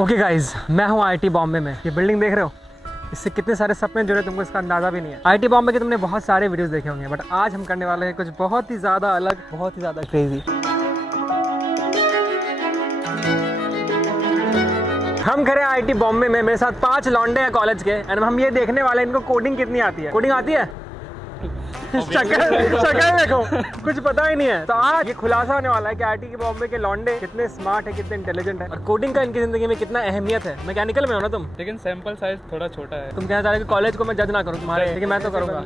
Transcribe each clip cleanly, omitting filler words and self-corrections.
Okay guys, मैं हूँ IT Bombay में। ये बिल्डिंग देख रहे हो, इससे कितने सारे सपने जुड़े तुमको इसका अंदाजा भी नहीं है। आईटी बॉम्बे के तुमने बहुत सारे वीडियोस देखे होंगे, बट आज हम करने वाले हैं कुछ बहुत ही ज़्यादा अलग, बहुत ही ज़्यादा क्रेजी। हम खड़े हैं आईटी बॉम्बे में, मेरे साथ 5 लौंडे हैं कॉलेज के, एंड हम ये देखने वाले हैं इनको कोडिंग कितनी आती है। कोडिंग आती है? शक्ल देखो, कुछ पता ही नहीं है। तो आज ये खुलासा होने वाला है कि आईटी के बॉम्बे के लौंडे कितने स्मार्ट है, कितने इंटेलिजेंट है, और कोडिंग का इनकी जिंदगी में कितना अहमियत है। मैकेनिकल में हो ना तुम, लेकिन सैंपल साइज थोड़ा छोटा है। तुम कहना चाह रहे हो कि कॉलेज को मैं जज ना करूं तुम्हारे, लेकिन मैं तो करूंगा।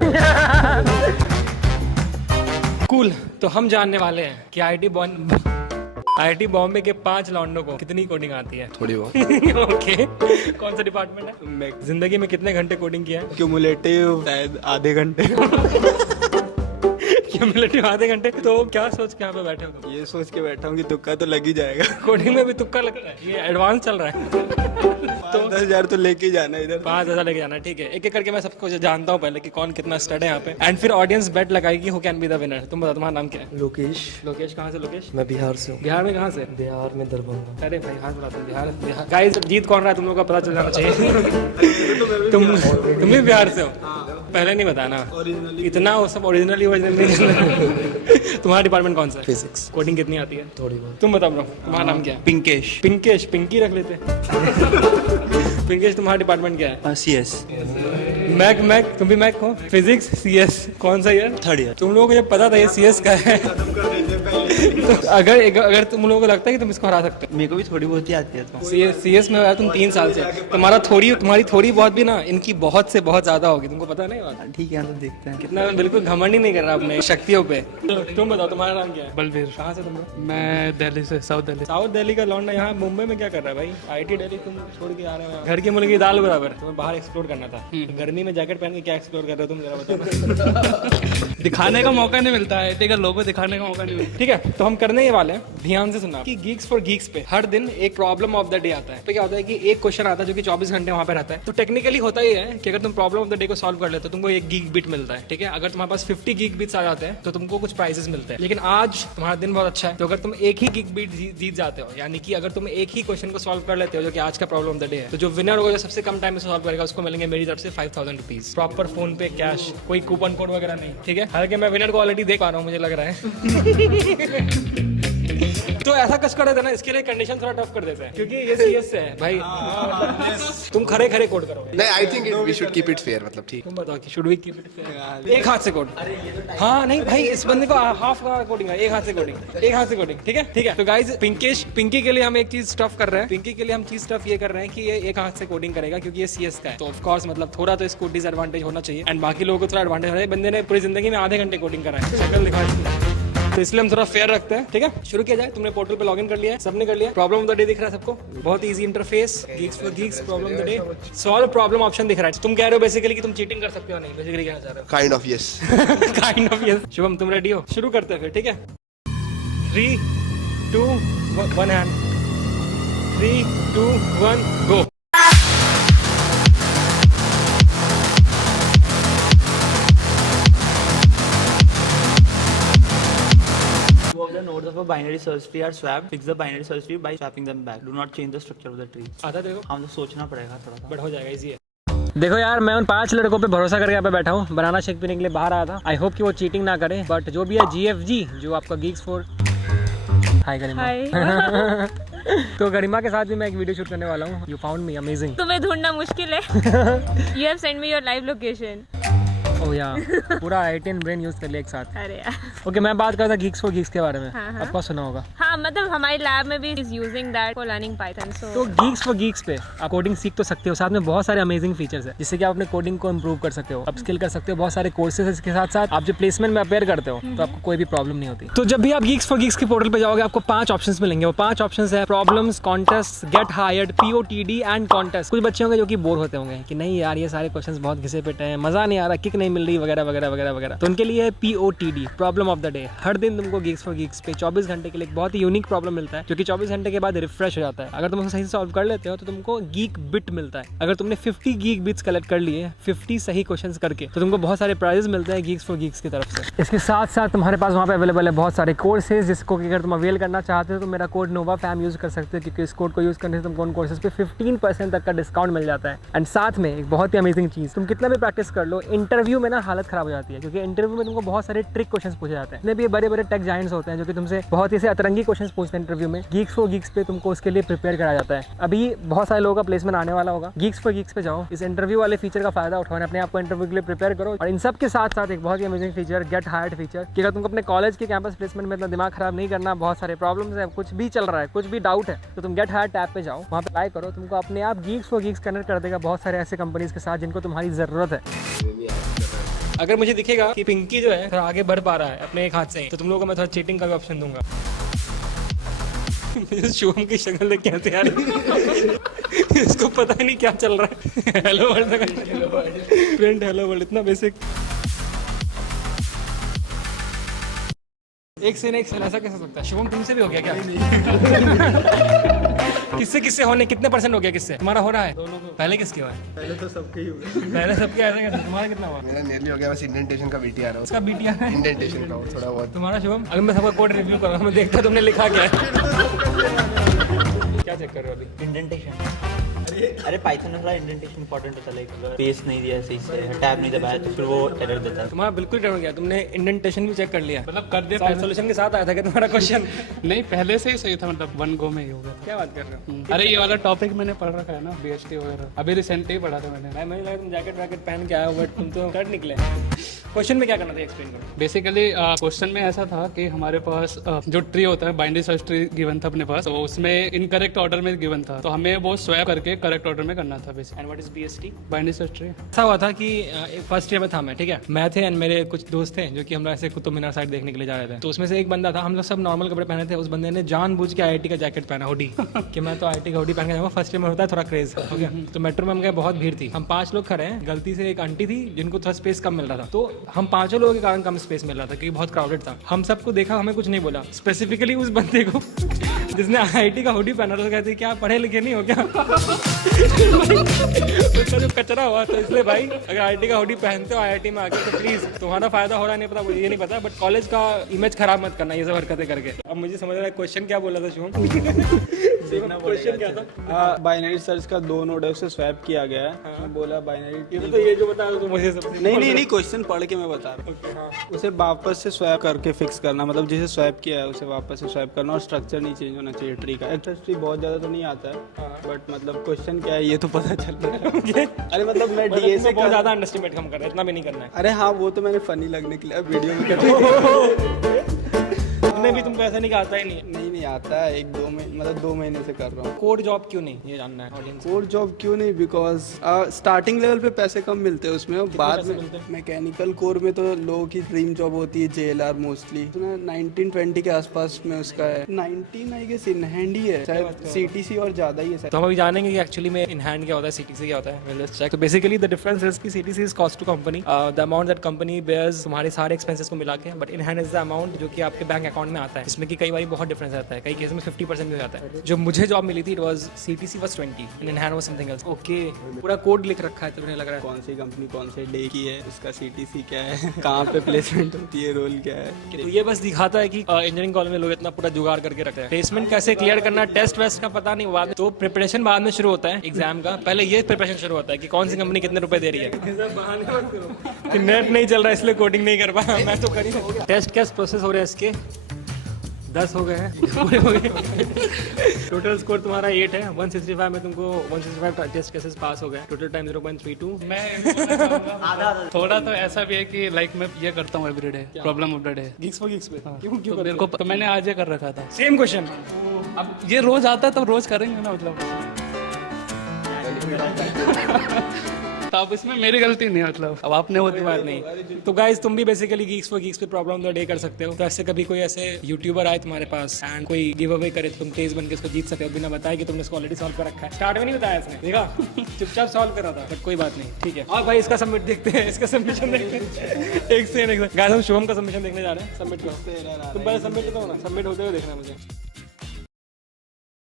कूल। तो हम जानने वाले हैं कि आईटी बॉम्बे के 5 लौंडों को कितनी कोडिंग आती है। थोड़ी बहुत। ओके, कौन सा डिपार्टमेंट है? मैं जिंदगी में कितने घंटे कोडिंग किया है? क्यूमुलेटिव शायद आधे घंटे। क्यूमुलेटिव आधे घंटे। तो क्या सोच के यहाँ पे बैठे हो तुम? ये सोच के बैठा हूँ कि तुक्का तो लग ही जाएगा। कोडिंग में भी तुक्का लगता है, ये एडवांस चल रहा है। तो 10,000 तो लेके ही जाना है इधर। 5,000 लेके जाना है, ठीक है। एक एक करके मैं सबको जानता हूँ पहले कि कौन कितना स्टड है यहाँ पे, एंड फिर ऑडियंस बेट लगाएगी who can be the winner. तुम बताओ, तुम्हारा नाम क्या है? लोकेश। लोकेश। कहाँ से लोकेश? मैं बिहार से हूँ। बिहार में कहाँ से? बिहार में दरभंगा। अरे भाई हाथ बढ़ाते बिहार। गाइस, जीत कौन रहा है तुम लोगों का पता चल जाना चाहिए। तुम भी बिहार से हो? पहले नहीं बताया ना, इतना वो सब ओरिजिनली तुम्हारा डिपार्टमेंट कौन सा है? फिजिक्स। कोडिंग कितनी आती है? थोड़ी बहुत। तुम बताओ ब्रो, तुम्हारा नाम क्या है? पिंकेश। पिंकेश। पिंकी रख लेते। पिंकेश, तुम्हारा डिपार्टमेंट क्या है? CS। मैक। तुम भी मैक हो? फिजिक्स CS कौन सा ईयर? 3rd year. तुम लोगों को ये पता था ये CS का है? तो अगर तुम लोगों को लगता है कि तुम इसको हरा सकते हो? मेरे को भी थोड़ी बहुत ही आती है। CS में हो तुम 3 साल से, तुम्हारी थोड़ी बहुत भी ना, इनकी बहुत से बहुत ज्यादा होगी। तुमको पता नहीं बात? ठीक है, तो देखते हैं। कितना बिल्कुल घमंड ही नहीं कर रहा अपने शक्तियों पे। तुम बताओ, तुम्हारा नाम क्या है? बलवीर। कहाँ से तुम लोग? मैं दिल्ली से, साउथ दिल्ली। साउथ दिल्ली का लौंडा यहाँ मुंबई में क्या कर रहा है भाई? आईटी दिल्ली तुम छोड़ के आ रहे हो। घर की मुर्गी दाल बराबर। तुम्हें बाहर एक्सप्लोर करना था, तो गर्मी में जैकेट पहन के क्या एक्सप्लोर कर रहे हो तुम, जरा बताओ। दिखाने का मौका नहीं मिलता है, ठीक है, लोगों को दिखाने का मौका नहीं मिलता। ठीक है, तो हम करने ये वाले हैं, ध्यान से सुना कि गीक्स फॉर गीक्स पे हर दिन एक प्रॉब्लम ऑफ द डे आता है। तो क्या होता है कि एक क्वेश्चन आता है जो कि 24 घंटे वहाँ पे रहता है। तो टेक्निकली होता ही है कि अगर तुम प्रॉब्लम ऑफ द डे को सॉल्व कर लेते हो, तुमको एक गीक बीट मिलता है, ठीक है। अगर तुम्हारे पास 50 गीक बीट्स आ जाते हैं तो तुमको कुछ प्राइजेस मिलते हैं। लेकिन आज तुम्हारा दिन बहुत अच्छा है, तो अगर तुम एक ही गीक बीट जीत जाते हो, यानी कि अगर तुम एक ही क्वेश्चन को सॉल्व कर लेते हो जो कि आज का प्रॉब्लम ऑफ द डे है, तो जो विनर होगा, जो सबसे कम टाइम में सॉल्व करेगा, उसको मिलेंगे मेरी तरफ से 5,000 रुपीज प्रॉपर फोन पे कैश, कोई कूपन कोड वगैरह नहीं, ठीक है। हालांकि मैं विनर को ऑलरेडी देख पा रहा हूँ, मुझे लग रहा है। तो ऐसा कस कर देते ना, इसके लिए कंडीशन थोड़ा टफ कर देते हैं, क्योंकि ये सीएस से है भाई। तुम खरे खरे कोड करो। नहीं, I think we should keep it fair, मतलब ठीक। तुम बताओ कि should we keep it fair? एक हाथ से कोड। हाँ नहीं भाई, इस बंदे को हाफ कोडिंग है, एक हाथ से कोडिंग, एक हाथ से कोडिंग, ठीक है ठीक है। तो गाइज, पिंकी के लिए हम एक चीज स्टफ कर रहे हैं। पिंकी के लिए हम चीज स्टफ ये कर रहे हैं कि ये एक हाथ से कोडिंग करेगा, क्योंकि ये सीएस का है। तो ऑफ कोर्स मतलब थोड़ा तो इसको डिसएडवांटेज होना चाहिए, एंड बाकी लोगों को थोड़ा एडवांटेज होना चाहिए। बंदे ने पूरी जिंदगी में आधे घंटे कोडिंग करा है, शक्ल दिखा, तो इसलिए हम थोड़ा फेयर रखते हैं, ठीक है। शुरू किया जाए। तुमने पोर्टल पे लॉगिन कर लिया है, सबने कर लिया। प्रॉब्लम ऑफ द डे दिख रहा है सबको, बहुत easy interface, Geeks for Geeks, problem of the day, solve problem option दिख रहा है। तुम कह रहे हो बेसिकली कि तुम चीटिंग कर सकते हो? नहीं, बेसिकली कहना चाह रहे हो kind of yes. Kind of yes. Shubham, तुम रेडी हो? शुरू करते हैं फिर, ठीक है। 3, 2, 1 hand. 3, 2, 1 go. Nodes of a binary search tree are swapped. Fix the binary search tree by swapping them back. Do not change the structure of the tree. आता देखो, हम तो सोचना पड़ेगा थोड़ा सा, बट हो जाएगा, इजी है। देखो यार, मैं उन 5 लड़कों पे भरोसा करके यहाँ पे बैठा हूँ। बनाना शेक पीने के लिए बाहर आया था। आई होप कि वो चीटिंग ना करे, बट जो भी है GFG, जो आपका गीक्स फॉर, हाय गरिमा। तो गरिमा के साथ भी मैं एक वीडियो शूट करने वाला हूँ। You found me amazing. तुम्हें ढूंढना मुश्किल है। You have send me your live location. Oh yeah, पूरा ITN ब्रेन यूज कर लिया एक साथ। अरे यार। ओके, मैं बात करता गीक्स फॉर गीक्स के बारे में। हाँ। आपको सुना होगा। हाँ, मतलब हमारी लैब में भी is using that for learning Python. तो गीक्स फॉर गीक्स पे आप कोडिंग सीख तो सकते हो, साथ में बहुत सारे अमेजिंग फीचर्स है, जिससे कि आप अपने कोडिंग को इम्प्रूव कर सकते हो, अपस्किल कर सकते हो। बहुत सारे कोर्सेज इसके साथ साथ आप जो प्लेसमेंट में अपेयर करते हो, तो आपको कोई भी प्रॉब्लम नहीं होती। तो जब भी आप गीक्स फॉर गीक्स के पोर्टल पे जाओगे, आपको 5 ऑप्शंस मिलेंगे। वो 5 ऑप्शंस है problems, contest, get hired, POTD and contest. कुछ बच्चे होंगे जो कि बोर होते होंगे कि नहीं यार, ये सारे क्वेश्चंस बहुत घिसे पिटे हैं, मजा नहीं आ रहा, किक नहीं नहीं मिल रही वगैरह वगैरह वगैरह वगैरह। तो उनके लिए POTD, problem of the day. हर दिन तुमको Geeks for Geeks पे 24 घंटे के लिए एक बहुत ही यूनिक प्रॉब्लम मिलता है जो कि 24 घंटे के बाद रिफ्रेश हो जाता है। अगर तुम उसको सही से सॉल्व कर लेते हो तो तुमको गीक बिट मिलता है। अगर तुमने 50 गीक बिट्स कलेक्ट कर लिए 50 सही क्वेश्चंस करके तो तुमको बहुत सारे प्राइजेस मिलते हैं Geeks for Geeks की तरफ से। इसके साथ साथ तुम्हारे पास वहाँ पे अवेलेबल है बहुत सारे कोर्सेज जिसको कि अगर तुम अवेल करना चाहते हो तो मेरा कोड NOVAFAM यूज़ कर सकते हो, क्योंकि इस कोड को यूज़ करने से तुमको उन कोर्सेज पे 15% तक का डिस्काउंट मिल जाता है। एंड साथ में एक बहुत ही अमेजिंग चीज़, तुम कितना भी प्रैक्टिस कर लो, इंटरव्यू में ना हालत खराब हो जाती है, क्योंकि इंटरव्यू में तुमको बहुत सारे ट्रिक क्वेश्चंस पूछे जाते हैं। इतने भी बड़े बड़े टेक जायंट्स होते हैं जो कि तुमसे बहुत ही से अतरंगी क्वेश्चंस पूछते हैं इंटरव्यू में। Geeks for Geeks पे तुमको उसके लिए प्रिपेयर कराया जाता है। अभी बहुत सारे लोगों का प्लेसमेंट आने वाला होगा, Geeks for Geeks पे जाओ, इस इंटरव्यू वाले फीचर का फायदा उठाओ, अपने आप को इंटरव्यू के लिए प्रिपेयर करो। और इन सब के साथ साथ एक बहुत ही amazing feature, get hired feature, कि अगर तुमको अपने कॉलेज के कैंपस प्लेसमेंट में इतना दिमाग खराब नहीं करना, बहुत सारे प्रॉब्लम्स है, कुछ भी चल रहा है, कुछ भी डाउट है, तो तुम गेट हायर्ड टैब पे जाओ, वहाँ पे अप्लाई करो, तुमको अपने आप Geeks for Geeks कनेक्ट कर देगा बहुत सारे ऐसे कंपनीज के साथ जिनको तुम्हारी ज़रूरत है। अगर मुझे दिखेगा कि पिंकी जो है थोड़ा आगे बढ़ पा रहा है अपने एक हाथ से, तो तुम लोगों को मैं थोड़ा चीटिंग का भी ऑप्शन दूंगा। मुझे शुभम की शक्ल देख कैसे आ रही इसको पता ही नहीं क्या चल रहा है। Hello world, friend hello world, इतना बेसिक। एक से ऐसा कैसे सकता है? शुभम तुमसे भी हो गया क्या? किससे किससे होने कितने % हो गया? किससे तुम्हारा हो रहा है? दोनों को। पहले किसके हुआ है? पहले तो सबके ही हुए। पहले सबके ऐसा कैसे? तुम्हारा कितना हुआ? मेरा नियरली हो गया, बस इंडेंटेशन का बीटी आ रहा उसका बीटी आ रहा है, इंडेंटेशन का थोड़ा बहुत। तुम्हारा शुभम? अगर मैं सबका कोड रिव्यू करूँगा, मैं देखता तुमने लिखा क्या है। क्या चेक कर रहे हो अभी? इंडेंटेशन। अरे पाइथन में थोड़ा इंडेंटेशन इंपॉर्टेंट होता है, लाइक अगर स्पेस नहीं दिया सही से, टैब नहीं दबाया तो फिर वो एरर देता है। तुम्हारा बिल्कुल डर हो गया, तुमने इंडेंटेशन भी चेक कर लिया? मतलब कर दिया सोल्यूशन के साथ आया था क्या तुम्हारा क्वेश्चन? नहीं, पहले से ही सही था, मतलब 1 गो में ही हो गया। क्या बात कर रहे हो? अरे ये वाला टॉपिक मैंने पढ़ रखा है ना, BHT वगैरह, अभी रिसेंटली ही पढ़ा था मैंने। मुझे लगा तुम जैकेट वैकेट पहन के आए हो, बट तुम तो कर निकले। क्वेश्चन में क्या करना था, एक्सप्लेन करो। बेसिकली क्वेश्चन में ऐसा था कि हमारे पास जो ट्री होता है, बाइनरी सर्च ट्री गिवन था अपने पास, तो उसमें इनकरेक्ट ऑर्डर में गिवन था, तो हमें वो स्वैप करके करेक्ट ऑर्डर में करना था basically. And what is BST? Binary search tree. ऐसा हुआ था कि फर्स्ट ईयर में था मैं, ठीक है, मैं थे एंड मेरे कुछ दोस्त थे जो कि हम लोग ऐसे कुतुब मीनार साइड देखने के लिए जा रहे थे। तो उसमें से एक बंदा था, हम लोग सब नॉर्मल कपड़े पहने थे, उस बंदे ने जानबूझ के IIT का जैकेट पहना, हुडी, कि मैं तो IIT का हुडी पहन के जाऊंगा। फर्स्ट ईयर में होता है थोड़ा क्रेज, हो गया। तो मेट्रो में हम गए, बहुत भीड़ थी, हम 5 लोग खड़े हैं, गलती से एक आंटी थी जिनको थोड़ा स्पेस कम मिल रहा था, तो हम 5 लोगों के कारण कम स्पेस मिल रहा था क्योंकि बहुत क्राउडेड था। हम सबको देखा, हमें कुछ नहीं बोला, स्पेसिफिकली उस बंदे को जिसने IIT का हुडी पहना था, कहते क्या पढ़े लिखे नहीं हो क्या? उसका जो कचरा हुआ, तो इसलिए भाई अगर IIT का हुडी पहनते हो IIT में आके तो प्लीज, तुम्हारा फायदा हो रहा है नहीं पता, मुझे ये नहीं पता, बट कॉलेज का इमेज खराब मत करना ये सब हरकतें करके। अब मुझे समझ रहा है क्वेश्चन क्या बोला था शुभम? क्वेश्चन क्या था? बाइनरी सर्च का 2 नोड है, उसे स्वैप किया गया है। बोला बाइनरी, तो ये जो बता रहा हूँ मुझे सब नहीं क्वेश्चन पढ़ के मैं बता रहा हूँ। उसे वापस से स्वैप करके फिक्स करना, मतलब जिसे स्वैप किया है उसे वापस से स्वैप करना, और स्ट्रक्चर नहीं चेंज होना चाहिए ट्री का। एक्चुअली ट्री बहुत ज़्यादा तो नहीं आता है, बट मतलब क्वेश्चन क्या है ये तो पता चल रहा है। अरे मतलब मैं DA से बहुत ज्यादा अंडरस्टिमेट कम कर रहा है, इतना भी नहीं करना है। अरे हाँ, वो तो मैंने फनी लगने के लिए वीडियो में कर इतने भी तुमको ऐसा नहीं कि आता ही नहीं है। नहीं आता है, 1-2 महीने, मतलब 2 महीने से कर रहा हूँ। कोड जॉब क्यों नहीं, ये जानना है ऑडियंस। कोड जॉब क्यों नहीं? बिकॉज स्टार्टिंग लेवल पे पैसे कम मिलते हैं उसमें, और बाद में मैकेनिकल कोर में तो लोगों की ड्रीम जॉब होती है JLR मोस्टली। 19-20 के आसपास में उसका है, 19 आई गेस इन हैंड ही है, शायद CTC और ज़्यादा ही है। तो हम अभी जानेंगे कि एक्चुअली में इन हैंड क्या होता है, CTC क्या होता है। We'll just check. तो बेसिकली द डिफरेंस इज कि CTC is cost to company, the amount that company bears तुम्हारे सारे एक्सपेंसेस को मिला के, but in hand is the amount जो कि आपके बैंक अकाउंट में आता है, इसमें कि कई बार बहुत डिफरेंस आता है, कई केस में 50% भी हो जाता है। जो मुझे जॉब मिली थी, it was CTC was 20 and in hand was something else. Okay, पूरा कोड लिख रखा है, तुम्हें लग रहा है कौन सी कंपनी कौन से डे की है, उसका CTC क्या है, कहाँ पे प्लेसमेंट होती है, रोल क्या है। कि तो ये बस दिखाता है कि इंजीनियरिंग कॉलेज में लोग इतना पूरा जुगाड़ करके रखते हैं। प्लेसमेंट कैसे क्लियर करना, टेस्ट वेस्ट का पता नहीं, बाद में तो प्रिपरेशन बाद में शुरू होता है एग्जाम का, पहले ये प्रिपरेशन शुरू होता है कि कौन सी कंपनी कितने रुपए दे रही है। कि नेट नहीं चल रहा है इसलिए कोडिंग नहीं कर पाया, मैं तो करी। टेस्ट कैसे प्रोसेस हो रहे हैं इसके? 10 हो गए हैं, पूरे हो गए। टोटल स्कोर तुम्हारा 8 है, 165 में तुमको 165 टेस्ट केसेस पास हो गए, टोटल टाइम 0.32। मैं थोड़ा तो ऐसा भी है कि लाइक मैं ये करता हूँ everyday, problem of the day. Geeks for Geeks पे क्यों तो मेरे को तो मैंने आज ये कर रखा था। Same question. अब ये रोज आता है तो रोज करेंगे ना, मतलब तो अब इसमें मेरी गलती नहीं है, मतलब अब आपने वो कोई बात नहीं। तो गाइस तुम भी बेसिकली गीक्स फॉर गीक्स पे प्रॉब्लम द डे कर सकते हो। तो ऐसे कभी कोई ऐसे यूट्यूबर आए तुम्हारे पास एंड कोई गिव अवे करे तो तुम तेज बन के उसको जीत सकते हो बिना बताए कि तुमने इसको ऑलरेडी सॉल्व कर रखा है। स्टार्ट में नहीं बताया इसने, देखा चुपचाप सॉल्व करा था, बट कोई बात नहीं, ठीक है। और भाई इसका सबमिट देखते हैं, इसका सबमिशन देखते हैं। एक से गाइस हम शुभम का सबमिशन देखने जा रहे हैं। सबमिट करो, तुम पहले सबमिट करो ना, सबमिट होते हुए देखना मुझे।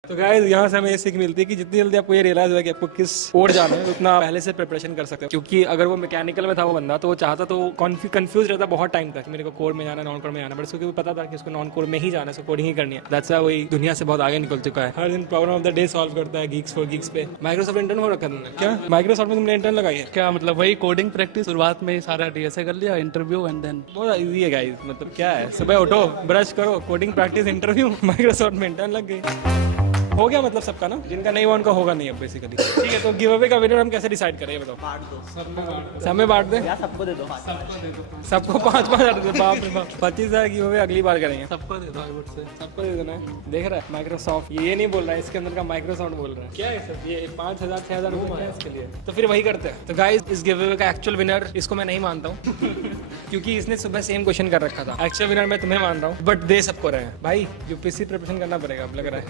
तो गाइस यहाँ से हमें ये सीख मिलती है कि जितनी जल्दी आपको ये रियलाइज हुआ कि आपको किस ओर जाना है उतना पहले से प्रिपरेशन कर सकते हो। क्योंकि अगर वो मैकेनिकल में था वो बंदा तो वो चाहता तो कंफ्यूज रहता बहुत टाइम तक, मेरे को कोर में जाना है नॉन कोर में जाना, बट उसको क्योंकि पता था कि उसको नॉन कोर में ही जाना है, उसको कोडिंग ही करनी है। दैट्स व्हाई वही दुनिया से बहुत आगे निकल चुका है, हर दिन problem of the day solve करता है गीक्स फॉर गीक्स पे। माइक्रोसॉफ्ट इंटर्न हो रखा तुमने क्या? माइक्रोसॉफ्ट में तुमने इंटर्न लगाई है क्या मतलब वही कोडिंग प्रैक्टिस शुरुआत में ही सारा डीएसए कर लिया, इंटरव्यू एंड देन बहुत ईजी है गाइस। मतलब क्या है, सुबह उठो, ब्रश करो, कोडिंग प्रैक्टिस, इंटरव्यू, माइक्रोसॉफ्ट में इंटर्न लग गई, हो गया मतलब सबका ना। जिनका नहीं हुआ उनका होगा नहीं अब बेसिकली। ठीक है, तो गिव अवे का विनर हम कैसे डिसाइड करें ये बताओ? बांट दो, सब में बांट दें, या सबको दे दो। सबको 5,000 दे, बाप रे बाप। 25,000 गिव अवे अगली बार करेंगे, सबको दे दो आईवुड से। सबको दे देना है। देख रहा है माइक्रोसॉफ्ट ये नहीं बोल रहा है, इसके अंदर का माइक्रोसॉफ्ट बोल रहा है। क्या है सर ये 5,000 6,000 रुपये इसके लिए, तो फिर वही करते हैं। तो गाइस इस गिव अवे का एक्चुअल विनर इसको मैं नहीं मानता हूँ क्योंकि इसने सुबह सेम क्वेश्चन कर रखा था। एक्चुअल विनर मैं तुम्हें मान रहा हूँ, बट दे सबको रहे हैं भाई। यूपीएससी प्रिपरेशन करना पड़ेगा अब लग रहा है।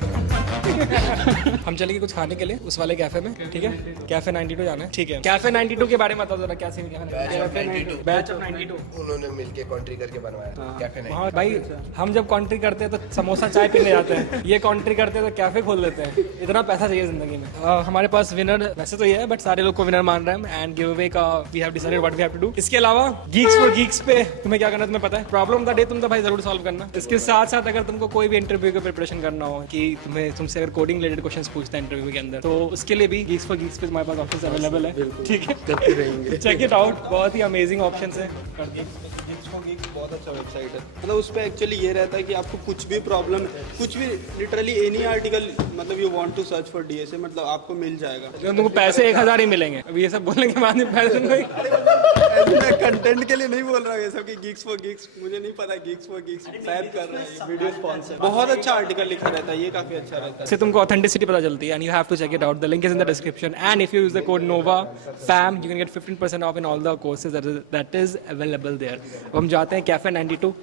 हम चलेंगे कुछ खाने के लिए उस वाले कैफे में, ठीक है? कैफे 92 जाना है, ठीक है? कैफे 92 के बारे में बताओ जरा, क्या सीन है? बैच ऑफ 92 उन्होंने मिलके कॉन्ट्री करके बनवाया कैफे नहीं। हाँ भाई, हम जब कॉन्ट्री करते हैं तो समोसा चाय पीने जाते हैं, ये कॉन्ट्री करते हैं तो कैफे खोल लेते हैं। इतना पैसा चाहिए जिंदगी में। हमारे पास विनर वैसे तो ये है, बट सारे लोग को विनर मान रहे हैं एंड गिव अवे का we have decided what we have to do. इसके अलावा गीक्स फॉर गीक्स पे तुम्हें क्या करना है तुम्हें पता है। प्रॉब्लम द डे तुम तो भाई जरूर सॉल्व करना। इसके साथ साथ अगर तुमको कोई भी इंटरव्यू का प्रिपरेशन करना हो कि तुम्हें तुमसे अगर कोडिंग रिलेटेड क्वेश्चंस पूछता है इंटरव्यू के अंदर, तो उसके लिए भी गीक्स फॉर गीक्स पे हमारे पास ऑप्शंस अवेलेबल है, ठीक है? चेक इट आउट, बहुत ही अमेजिंग ऑप्शंस है। बहुत अच्छा वेबसाइट है। मतलब उस पर एक्चुअली ये रहता है कि आपको कुछ भी प्रॉब्लम है, कुछ भी लिटरली एनी आर्टिकल मतलब you want to search for DSA मतलब आपको मिल जाएगा। तुमको पैसे 1,000 ही मिलेंगे। अब ये सब बोलने के बाद में पैसे तुमको मैं कंटेंट के लिए नहीं बोल रहा हूँ ये सब कि गीक्स फॉर गीक्स, मुझे नहीं पता गीक्स फॉर गीक्स फैब कर रहे हैं, वीडियो स्पॉन्सर। बहुत अच्छा आर्टिकल लिखा रहता है, ये काफी अच्छा रहता है। से तुमको ऑथेंटिसिटी पता चलती है and you have to check it out. The link is in the description and if you use the code nova fam you can get 15% off in all the courses that is available there. अब हम जाते हैं cafe 92